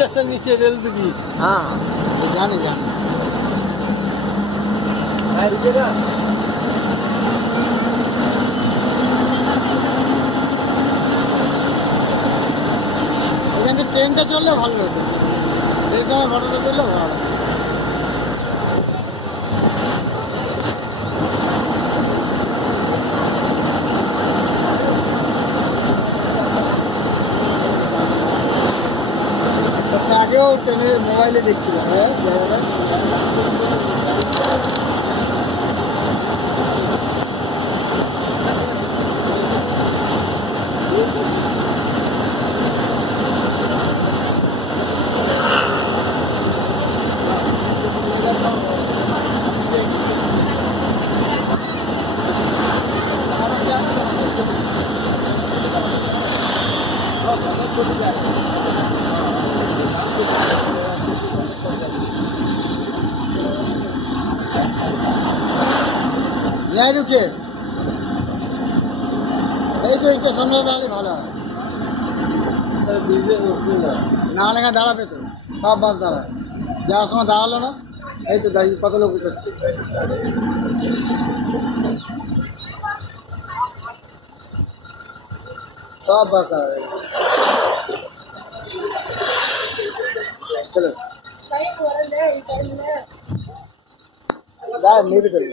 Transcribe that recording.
যাচ্ছে নিচে rail bridge. হ্যাঁ জানি জানি এখান থেকে ট্রেনটা চললে ভালো হতো, সেই সময় ফটোটা তুললে ভালো হতো। আগেও ট্রেনের মোবাইলে দেখছিলাম নাই ঢুকে এই তো এইটা সামনে দাঁড়ালে ভালো হয়, না এখানে দাঁড়াবে তো, সব বাস দাঁড়ায়, যাওয়ার সময় দাঁড়ালো না, এই তো দাঁড়িয়ে কত লোক উঠছে। সব বাস দাঁড়াবে, চলো নেবে চলো।